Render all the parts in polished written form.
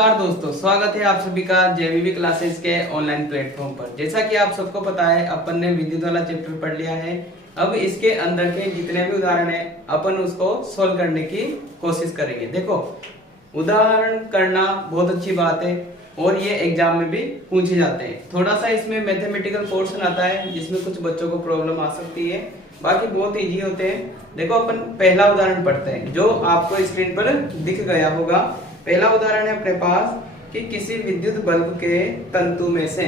नमस्कार दोस्तों, स्वागत है आप सभी का जेवीवी क्लासेस के ऑनलाइन प्लेटफॉर्म पर। जैसा कि आप सबको पता है, अपन ने विद्युत वाला चैप्टर पढ़ लिया है। अब इसके अंदर के जितने भी उदाहरण हैं, अपन उसको सोल्व करने की कोशिश करेंगे। देखो, उदाहरण करना बहुत अच्छी बात है और ये एग्जाम में भी पूछे जाते हैं। थोड़ा सा इसमें मैथमेटिकल पोर्शन आता है जिसमें कुछ बच्चों को प्रॉब्लम आ सकती है, बाकी बहुत इजी होते हैं। देखो, अपन पहला उदाहरण पढ़ते हैं जो आपको स्क्रीन पर दिख गया होगा। पहला उदाहरण है अपने पास कि किसी विद्युत बल्ब के तंतु में से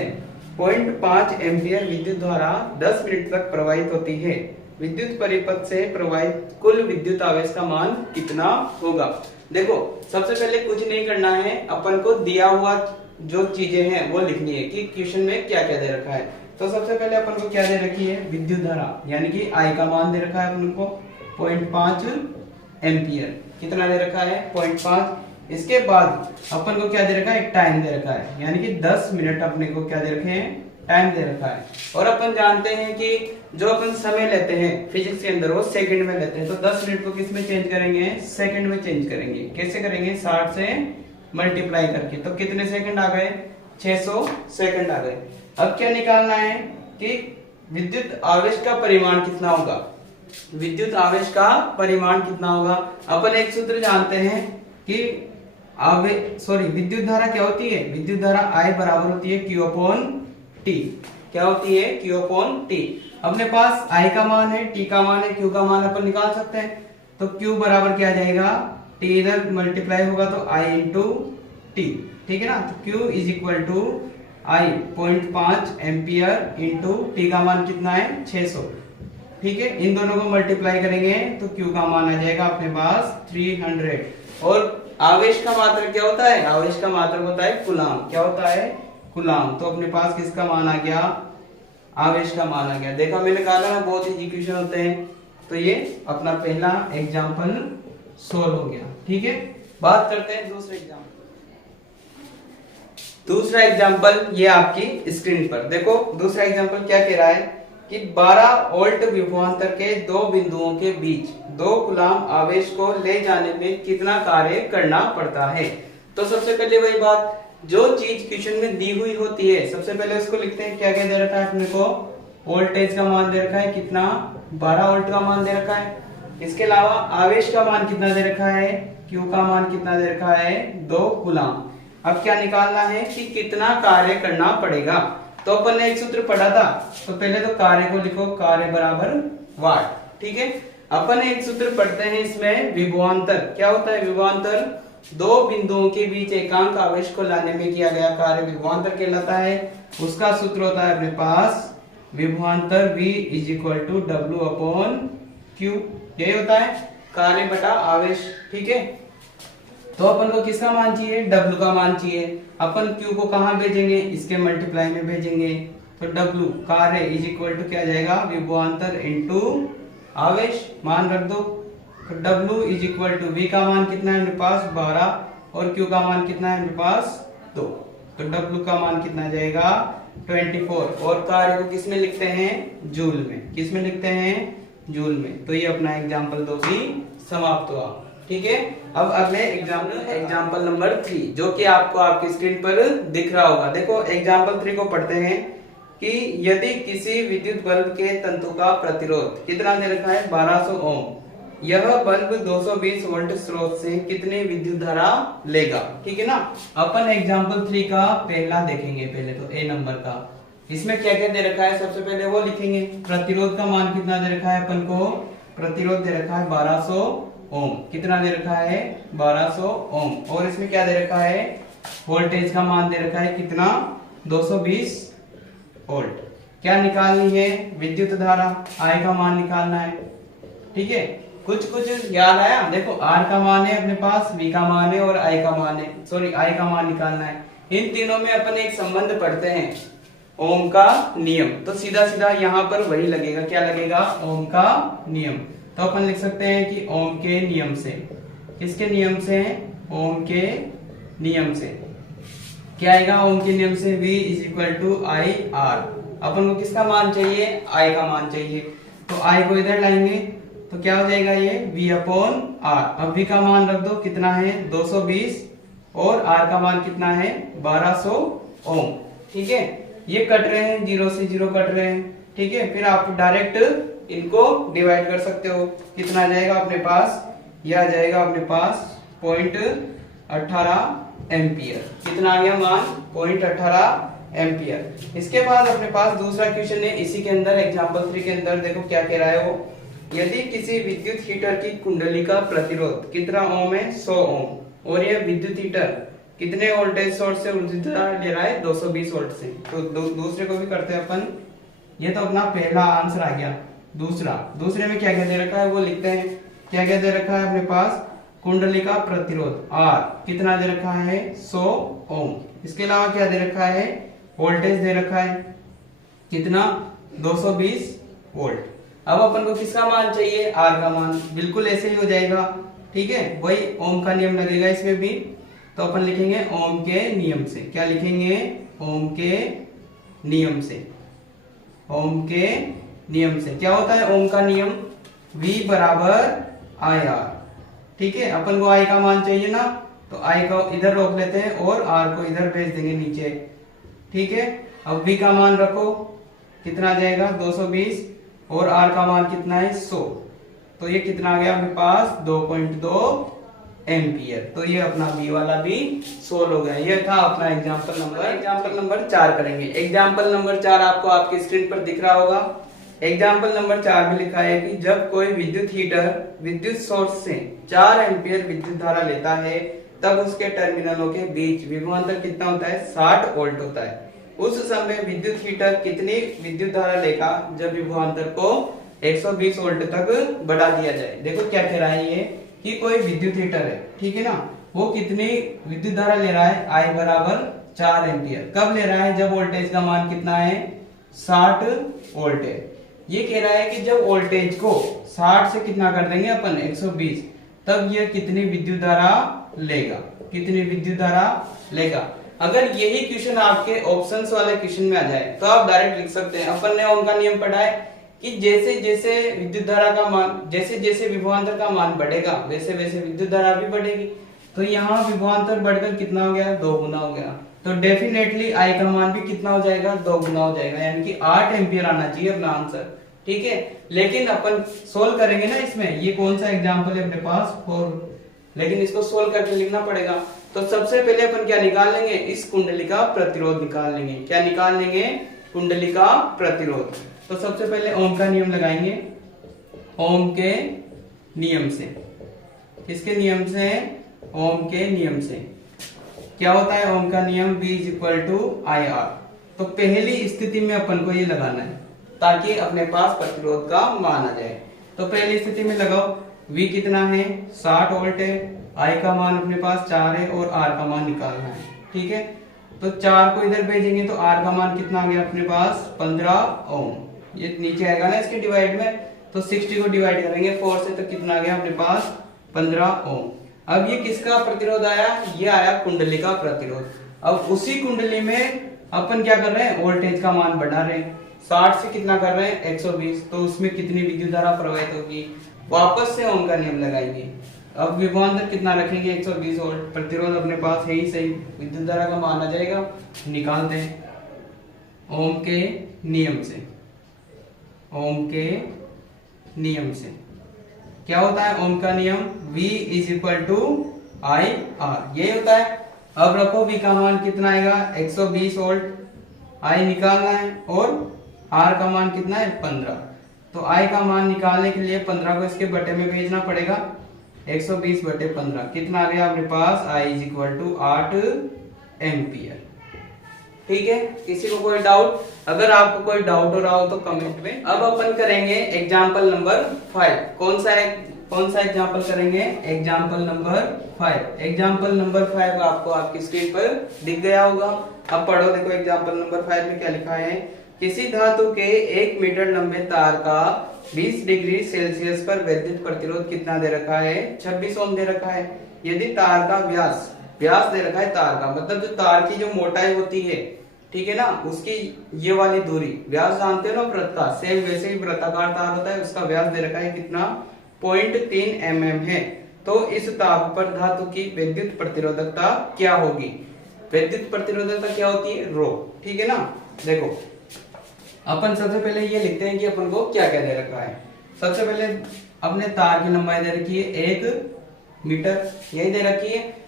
0.5 एम्पियर विद्युत धारा 10 मिनट तक प्रवाहित होती है। विद्युत परिपथ से प्रवाहित कुल विद्युत आवेश का मान कितना होगा। देखो, सबसे पहले कुछ नहीं करना है, अपन को दिया हुआ जो चीजें हैं वो लिखनी है कि क्वेश्चन में क्या क्या दे रखा है। तो सबसे पहले अपन को क्या दे रखी है, विद्युत धारा यानी कि आई का मान दे रखा है अपन को 0.5 एम्पियर। कितना दे रखा है, 0.5। इसके बाद अपन को क्या दे रखा है, एक टाइम दे रखा है, यानी कि 10 मिनट अपने को क्या दे रखे हैं, टाइम दे रखा है। और अपन जानते हैं कि जो अपन समय लेते हैं फिजिक्स के अंदर वो सेकंड में लेते हैं, तो 10 मिनट को किस में चेंज करेंगे, सेकंड में चेंज करेंगे। कैसे करेंगे, 60 से मल्टीप्लाई करके। तो कितने सेकंड आ गए, 600 सेकंड आ गए। अब क्या निकालना है कि विद्युत आवेश का परिमाण कितना होगा। विद्युत आवेश का परिमाण कितना होगा, अपन एक सूत्र जानते हैं कि विद्युत धारा क्या होती है, विद्युत धारा I बराबर होती है Q अपॉन T। क्या होती है, Q अपॉन T। अपने पास I का मान है, T का मान है, Q का मान अपन निकाल सकते हैं। तो Q बराबर क्या आ जाएगा, T इधर मल्टीप्लाई होगा तो I इंटू T, ठीक है ना। तो Q is equal to I 0.5 ampere into T का मान कितना है, 600, ठीक है। इन दोनों को मल्टीप्लाई करेंगे तो Q का मान आ जाएगा अपने पास 300। और आवेश का मात्रक क्या होता है, आवेश का मात्रक होता है कूलाम। क्या होता है, कूलाम। तो अपने पास किसका मान आ गया, आवेश का मान आ गया। देखा, मैंने कहा ना बहुत इजी क्वेश्चन होते हैं। तो ये अपना पहला एग्जांपल सोल्व हो गया, ठीक है। बात करते हैं दूसरे एग्जांपल। दूसरा एग्जांपल ये आपकी स्क्रीन पर देखो। दूसरा एग्जांपल क्या कह रहा है कि 12 वोल्ट विभवांतर के दो बिंदुओं के बीच 2 कूलाम आवेश को ले जाने में कितना कार्य करना पड़ता है। तो सबसे पहले वही बात, जो चीज क्वेश्चन में दी हुई होती है सबसे पहले उसको लिखते हैं। क्या क्या दे रखा है अपने को, वोल्टेज का मान दे रखा है कितना, 12 वोल्ट का मान दे रखा है। इसके अलावा आवेश का मान कितना दे रखा है, Q का मान कितना दे रखा है, 2 कूलाम। अब क्या निकालना है कि कितना कार्य करना पड़ेगा। तो अपन ने एक सूत्र पढ़ा था, तो पहले तो कार्य को लिखो, कार्य बराबर वाट, ठीक है। अपन एक सूत्र पढ़ते हैं इसमें, विभवांतर। क्या होता है विभवांतर, दो बिंदुओं के बीच एकांक आवेश को लाने में किया गया कार्य विभवांतर कहलाता है। उसका सूत्र होता है अपने पास विभवांतर V is equal to W upon Q। यही होता है कार्य बटा आवेश, ठीक है। तो अपन को किसका मान चाहिए, W का मान चाहिए। अपन Q को कहां भेजेंगे, इसके मल्टीप्लाई में भेजेंगे। तो W कार्य इज इक्वल टू क्या जाएगा, विभवांतर इनटू आवेश, मान रख दो। तो W is equal to V का मान कितना है मेरे पास, 12, और Q का मान कितना है मेरे पास, 2। तो W का मान कितना जाएगा, 24। और कार्य को किस में लिखते हैं, जूल में। किस में लिखते हैं, जूल में। तो ये अपना एग्जाम्पल 2 भी समाप्त हुआ, ठीक है। अब अगले एग्जाम्पल नंबर 3 जो कि आपको आपकी स्क्रीन पर दिख रहा होगा। देखो, एग्जाम्पल 3 को पढ़ते हैं कि यदि किसी विद्युत बल्ब के तंतु का प्रतिरोध कितना दे रखा है, 1200 ओम। यह बल्ब 220 वोल्ट स्रोत से कितनी विद्युत धारा लेगा, ठीक है ना। अपन एग्जाम्पल 3 का पहला देखेंगे, पहले तो A नंबर का। इसमें क्या क्या दे रखा है, सबसे पहले वो लिखेंगे। प्रतिरोध का मान कितना दे रखा है अपन को, प्रतिरोध दे रखा है 1200 ओम। कितना दे रखा है, 1200 ओम। और इसमें क्या दे रखा है, वोल्टेज का मान दे रखा है कितना, 220 वोल्ट। क्या निकालनी है, विद्युत धारा I का मान निकालना है, ठीक है। कुछ याद आया, देखो R का मान है अपने पास, V का मान है और I का मान है, I का मान निकालना है। इन तीनों में अपन एक संबंध पढ़ते हैं, ओम का नियम। तो सीधा सीधा यहाँ पर वही लगेगा, क्या लगेगा, ओम का नियम। तो अपन लिख सकते हैं कि ओम के नियम से। किसके नियम से, ओम के नियम से। क्या आएगा ओम के नियम से, V is equal to I R. अपन को किसका मान चाहिए, I का मान चाहिए। तो I को इधर लाएंगे तो क्या हो जाएगा, ये V अपॉन R। अब V का मान रख दो, कितना है, 220 और आर का मान कितना है 1200 ओम। ठीक है, ये कट रहे हैं, 0 से 0 कट रहे हैं। ठीक है, फिर आप डायरेक्ट इनको डिवाइड कर सकते हो। कितना आ जाएगा अपने पास, यह आ जाएगा अपने पास 0.18 एम्पियर। कितना आ गया मान 0.18 एम्पियर। इसके बाद अपने पास दूसरा क्वेश्चन है, इसी के अंदर एग्जांपल 3 के अंदर देखो क्या कह रहा है वो। यदि किसी विद्युत हीटर की कुंडली का प्रतिरोध कितना ओम है 100 ओम, और यह विद्युत हीटर कितने वोल्टेज सोर्स से विद्युत धारा ले रहा है 220 वोल्ट से। तो दूसरे को भी करते हैं अपन। ये तो अपना पहला आंसर आ गया। दूसरे में क्या क्या दे रखा है वो लिखते हैं। क्या क्या दे रखा है अपने पास, कुंडली का प्रतिरोध R कितना दे रखा है 100 ओम। इसके अलावा क्या दे रखा है, वोल्टेज दे रखा है कितना 220 वोल्ट। अब अपन को किसका मान चाहिए, R का मान। बिल्कुल ऐसे ही हो जाएगा। ठीक है, वही ओम का नियम लगेगा इसमें भी। तो अपन लिखेंगे ओम के नियम से। क्या लिखेंगे, ओम के नियम से। ओम के नियम से क्या होता है ओम का नियम, V बराबर IR। ठीक है, अपन को I का मान चाहिए ना, तो I को इधर रोक लेते हैं और R को इधर भेज देंगे नीचे। ठीक है, अब V का मान रखो, कितना आ जाएगा 220, और R का मान कितना है 100। तो ये कितना आ गया अपने पास 2.2 एम्पियर। तो ये अपना बी वाला भी सोल्व हो गया। ये था अपना एग्जांपल नंबर 4 करेंगे। एग्जांपल नंबर 4 आपको आपकी स्क्रीन पर दिख रहा होगा। एग्जाम्पल नंबर 4 में लिखा है कि जब कोई विद्युत हीटर विद्युत सोर्स से 4 एम्पियर विद्युत धारा लेता है, तब उसके टर्मिनलों के बीच विभवांतर कितना होता है 60 वोल्ट होता है। उस समय विद्युत हीटर कितनी विद्युत धारा लेगा जब विभवांतर को 120 वोल्ट तक बढ़ा दिया जाए। देखो क्या कह रहा है ये, कि कोई विद्युत हीटर है, ठीक है ना, वो कितनी विद्युत धारा ले रहा है, I बराबर 4 एम्पियर। कब ले रहा है, जब वोल्टेज का मान कितना है 60 वोल्ट है। ये कह रहा है कि जब वोल्टेज को 60 से कितना कर देंगे अपन 120, तब ये कितनी विद्युत धारा लेगा, कितनी विद्युत धारा लेगा। अगर यही क्वेश्चन आपके ऑप्शंस वाले क्वेश्चन में आ जाए तो आप डायरेक्ट लिख सकते हैं। अपन ने ओम का नियम पढ़ा है कि जैसे जैसे विद्युत धारा का मान, जैसे जैसे विभवांतर का मान बढ़ेगा वैसे वैसे विद्युत धारा भी बढ़ेगी। तो यहाँ विभवांतर बढ़कर कितना हो गया, 2 गुना हो गया। तो डेफिनेटली I का मान भी कितना हो जाएगा, 2 गुना हो जाएगा, यानी कि 8 एम्पियर आना चाहिए अपना आंसर। ठीक है, लेकिन अपन सोल्व करेंगे ना इसमें। ये कौन सा एग्जाम्पल है अपने पास 4, लेकिन इसको सोल्व करके लिखना पड़ेगा। तो सबसे पहले अपन क्या निकाल लेंगे, इस कुंडली का प्रतिरोध निकाल लेंगे। क्या निकाल लेंगे, कुंडली का प्रतिरोध। तो सबसे पहले ओम का नियम लगाएंगे, ओम के नियम से। किसके नियम से, ओम के नियम से। क्या होता है ओम का नियम, V = IR। तो पहली स्थिति में अपन को ये लगाना है ताकि अपने पास प्रतिरोध का मान आ जाए। तो पहली स्थिति में लगाओ, V कितना है 60 वोल्ट है, I का मान अपने पास 4 है और R का मान निकालना है। ठीक है, तो 4 को इधर भेजेंगे तो R का मान कितना आ गया अपने पास 15 ओम। ये नीचे आएगा ना इसके डिवाइड में, तो 60 को डिवाइड करेंगे 4 से तो कितना आ गया अपने पास 15 ओम। अब ये किसका प्रतिरोध आया, ये आया कुंडली का प्रतिरोध। अब उसी कुंडली में अपन क्या कर रहे हैं, वोल्टेज का मान बढ़ा रहे हैं। 60 से कितना कर रहे हैं 120, तो उसमें कितनी विद्युत धारा प्रवाहित होगी। वापस से ओम का नियम लगाएंगे। अब विभवांतर कितना रखेंगे 120 वोल्ट, प्रतिरोध अपने पास है ही सही, विद्युत धारा का मान आ जाएगा। निकालते हैं ओम के नियम से। ओम के नियम से क्या होता है ओम का नियम, V = IR, ये होता है। अब रखो V का मान कितना आएगा 120 वोल्ट, I निकालना है, और R का मान कितना है 15। तो I का मान निकालने के लिए 15 को इसके बटे में भेजना पड़ेगा। 120/15 कितना आ गया अपने पास, I = 8 एम्पियर। ठीक है, किसी को कोई डाउट, अगर आपको कोई डाउट हो रहा हो तो कमेंट में। अब अपन करेंगे एग्जाम्पल नंबर 5। कौन सा एग्जाम्पल करेंगे, एग्जाम्पल नंबर 5। एग्जाम्पल नंबर 5 आपको आपकी स्क्रीन पर दिख गया होगा। अब पढ़ो, देखो एग्जाम्पल नंबर 5 में क्या लिखा है। किसी धातु के 1 मीटर लंबे तार का 20 डिग्री सेल्सियस पर विद्युत प्रतिरोध कितना दे रखा है, 26 ओम दे रखा है। यदि तार का व्यास दे रखा है, तार का मतलब जो तार की जो मोटाई होती है, ठीक है ना, उसकी ये वाली दूरी, व्यास जानते हो ना वृत्त का, सेम वैसे ही वृत्ताकार तार होता है, उसका व्यास दे रखा है कितना 0.3 mm है। तो इस ताप पर धातु की विद्युत प्रतिरोधकता क्या होगी। विद्युत प्रतिरोधकता क्या होती है, रो। ठीक है ना। देखो अपन सबसे पहले ये लिखते हैं कि अपन को क्या क्या दे रखा है। सबसे पहले अपने तार की लंबाई दे रखी है 1 मीटर, यही दे रखी है।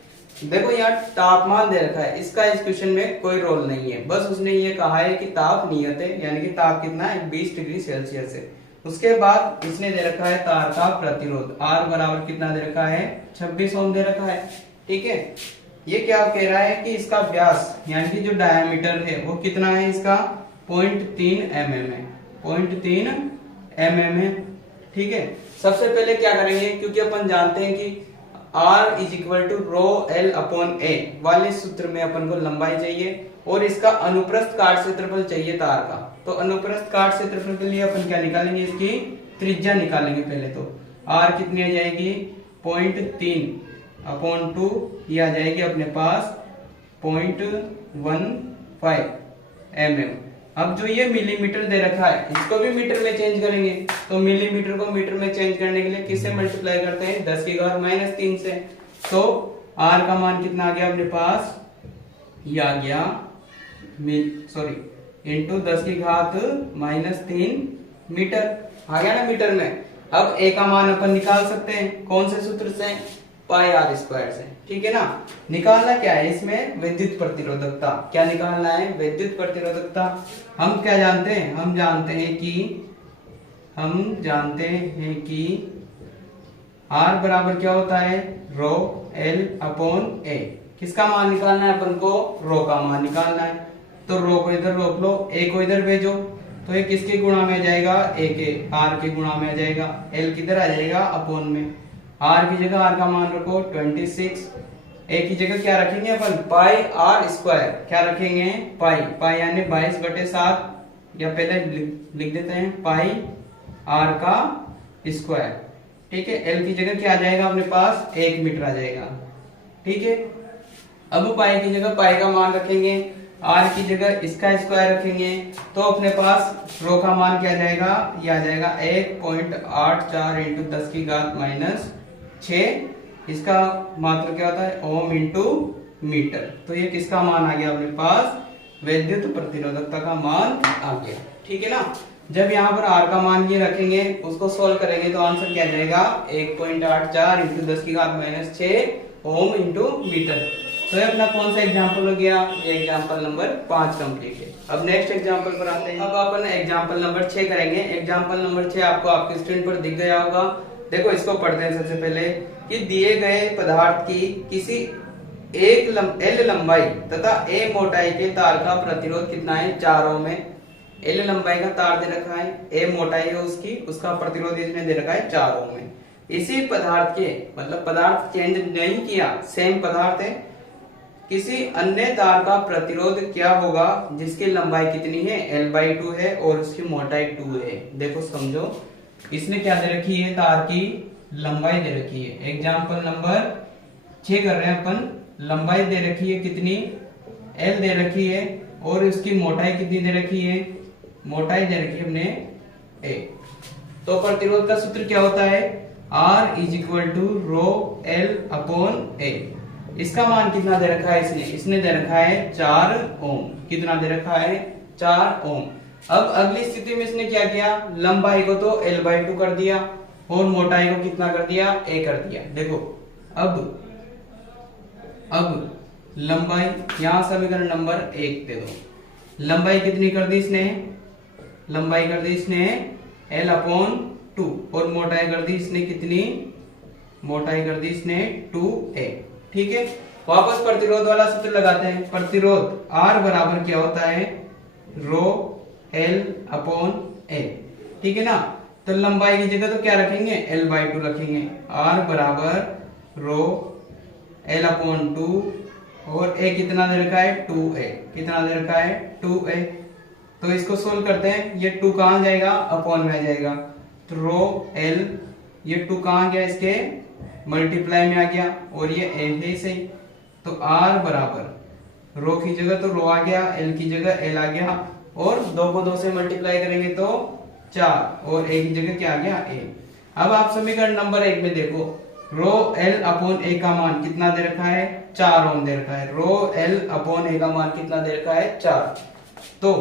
देखो यहाँ तापमान दे रखा है, इसका इस क्वेश्चन में कोई रोल नहीं है, बस उसने ये कहा है कि ताप नियत है, यानी कि ताप कितना है 20 डिग्री सेल्सियस है। उसके बाद इसने दे रखा है तार का प्रतिरोध, R बराबर कितना दे रखा है 26 ओम दे रखा है। ठीक है। ये क्या कह रहा है कि इसका व्यास यानी कि जो डायमीटर है वो कितना है, इसका 0.3 mm है, 0.3 mm है। ठीक है। सबसे पहले क्या करेंगे, क्योंकि अपन जानते हैं कि R is equal to rho L upon A वाले सूत्र में अपन को लंबाई चाहिए और इसका अनुप्रस्थ काट क्षेत्रफल चाहिए तार का। तो अनुप्रस्थ काट क्षेत्रफल के लिए अपन क्या निकालेंगे, इसकी त्रिज्या निकालेंगे। पहले तो R कितनी आ जाएगी 0.3 अपॉन 2, ये आ जाएगी अपने पास 0.15 mm। अब जो ये मिलीमीटर दे रखा है इसको भी मीटर में चेंज करेंगे, तो मिलीमीटर को मीटर में चेंज करने के लिए किससे मल्टीप्लाई करते हैं 10 की घात -3 से। तो R का मान कितना आ गया अपने पास, ये आ गया इंटू 10 की घात -3 मीटर आ गया ना मीटर में। अब A का मान अपन निकाल सकते हैं, कौन से सूत्र से, पाई R स्क्वायर से। ठीक है ना। निकालना क्या है इसमें, विद्युत प्रतिरोधकता। क्या निकालना है, विद्युत प्रतिरोधकता। हम क्या जानते हैं, हम जानते हैं कि R बराबर क्या होता है, रो एल अपॉन ए। किसका मान निकालना है अपन को, रो का मान निकालना है। तो रो को इधर रोक लो, ए को इधर भेजो, तो ये किसके गुणा में आ जाएगा, ए के, R के गुणा में आ जाएगा। एल किधर आ जाएगा अपोन में। R की जगह R का मान रखो 26, ए की जगह क्या रखेंगे अपन, पाई R स्क्वायर। क्या रखेंगे, पाई यानी 22/7, या पहले लिख देते हैं पाई R का स्क्वायर। ठीक है। L की जगह क्या आ जाएगा अपने पास 1 मीटर आ जाएगा। ठीक है। अब पाई की जगह पाई का मान रखेंगे, R की जगह इसका स्क्वायर रखेंगे, तो अपने पास रो का मान क्या जाएगा, ये आ जाएगा 1.84 इंटू 10 की घात -6। इसका मात्रा क्या होता है, ओम इंटू मीटर। तो ये किसका मान आ गया अपने पास, विद्युत प्रतिरोधकता का मान आ गया। ठीक है ना। जब यहाँ पर R का मान ये रखेंगे, उसको सोल्व करेंगे, तो आंसर क्या जाएगा 1.84 इंटू 10 की घात -6 ओम इंटू मीटर। तो ये अपना कौन सा एग्जाम्पल हो गया, ये एग्जाम्पल नंबर 5 कंप्लीट है। अब नेक्स्ट एग्जाम्पल पर आते हैं। अब अपन एग्जाम्पल नंबर 6 करेंगे। एग्जाम्पल नंबर 6 आपको आपकी स्क्रीन पर दिख गया होगा। देखो इसको पढ़ते हैं सबसे पहले कि दिए गए पदार्थ की किसी एल लंबाई तथा ए मोटाई के तार का प्रतिरोध कितना है, 4 ओम है। एल लंबाई का तार दे रखा है, ए मोटाई है उसकी, उसका प्रतिरोध इसने दे रखा है 4 ओम है। इसी पदार्थ के, मतलब पदार्थ चेंज नहीं किया, सेम पदार्थ है, किसी अन्य तार का प्रतिरोध क्या होगा जिसकी लंबाई कितनी है, L/2 है और उसकी मोटाई 2 है। देखो समझो, इसने क्या दे रखी है, तार की लंबाई दे रखी है। एग्जाम्पल नंबर 6 कर रहे हैं अपन। लंबाई दे रखी है कितनी, L दे रखी है, और उसकी मोटाई कितनी दे रखी है, मोटाई दे रखी है अपने A। तो प्रतिरोध का सूत्र क्या होता है, R is equal to rho L upon A. इसका मान कितना दे रखा है, इसने दे रखा है 4 ओम। कितना दे रखा है, 4 ओम। अब अगली स्थिति में इसने क्या किया, लंबाई को तो L/2 कर दिया और मोटाई को कितना कर दिया, A कर दिया। देखो अब लंबाई, यहां समीकरण नंबर 1 दे दो। लंबाई कितनी कर दी इसने, लंबाई कर दी इसने L/2 और मोटाई कर दी इसने कितनी, मोटाई कर दी इसने 2a। ठीक है। वापस प्रतिरोध वाला सूत्र लगाते हैं। प्रतिरोध R बराबर क्या होता है, रो एल अपॉन ए। ठीक है ना। तो लंबाई की जगह तो क्या रखेंगे, L/2 रखेंगे। R बराबर रो एल अपॉन 2 और a कितना दे रखा है, 2a। कितना दे रखा है, 2a। तो इसको सोल्व करते हैं। ये 2 कहां जाएगा, अपॉन में जाएगा। तो रो एल, ये 2 कहां गया, इसके मल्टीप्लाई में आ गया, और ये a है सही। तो R बराबर रो की जगह तो रो आ गया, L की जगह L आ गया, और 2 को 2 से मल्टीप्लाई करेंगे तो 4, और a की जगह क्या आ गया, a। अब आप समीकरण नंबर 1 में देखो, रो एल अपॉन ए का मान कितना दे रखा है, 4 ओम दे रखा है। रो एल अपॉन ए का मान कितना दे रखा है, 4। तो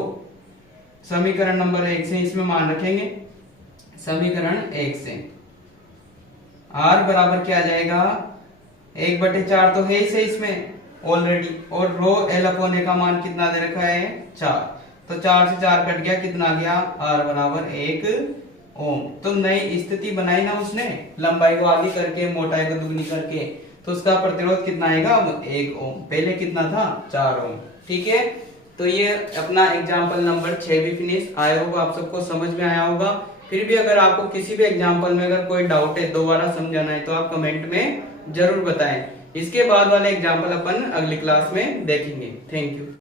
समीकरण नंबर 1 से इसमें मान रखेंगे। समीकरण 1 से R बराबर क्या आ जाएगा, 1/4 तो है ही सही इसमें ऑलरेडी, और रो एल अपॉन ए का मान कितना दे रखा है, 4। तो 4 से 4 कट गया, कितना आ गया, R बराबर 1 ओम। तो नई स्थिति बनाई ना उसने, लंबाई को आगे करके मोटाई को दुगनी करके, तो उसका प्रतिरोध कितना आएगा, 1 ओम। पहले कितना था, 4 ओम। ठीक है, तो ये अपना एग्जाम्पल नंबर 6 भी फिनिश। आया होगा, आप सबको समझ में आया होगा। फिर भी अगर आपको किसी भी एग्जाम्पल में अगर कोई डाउट है, दोबारा समझाना है, तो आप कमेंट में जरूर बताएं। इसके बाद वाले एग्जाम्पल अपन अगली क्लास में देखेंगे। Thank you.